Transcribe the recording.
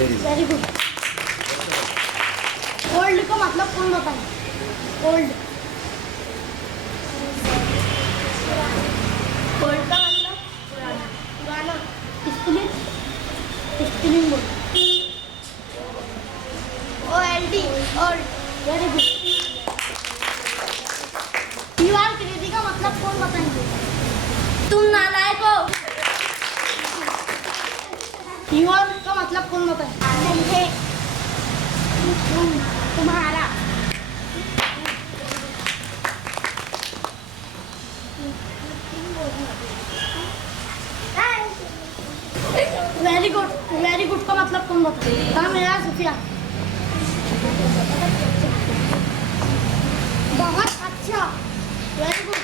Very good. Old का मतलब कौन बताए? ओल्ड ओल्ड का मतलब पुराना। स्पेलिंग स्पेलिंग बोल। OLD old. Very good. You are crazy का मतलब कौन बताएंगे? तुम नालायक हो। यू आर का मतलब कौन बताए? तुम्हारा। Very good. वेरी गुड का मतलब कौन बताए? हाँ मेरा सुफिया। बहुत अच्छा। Very good.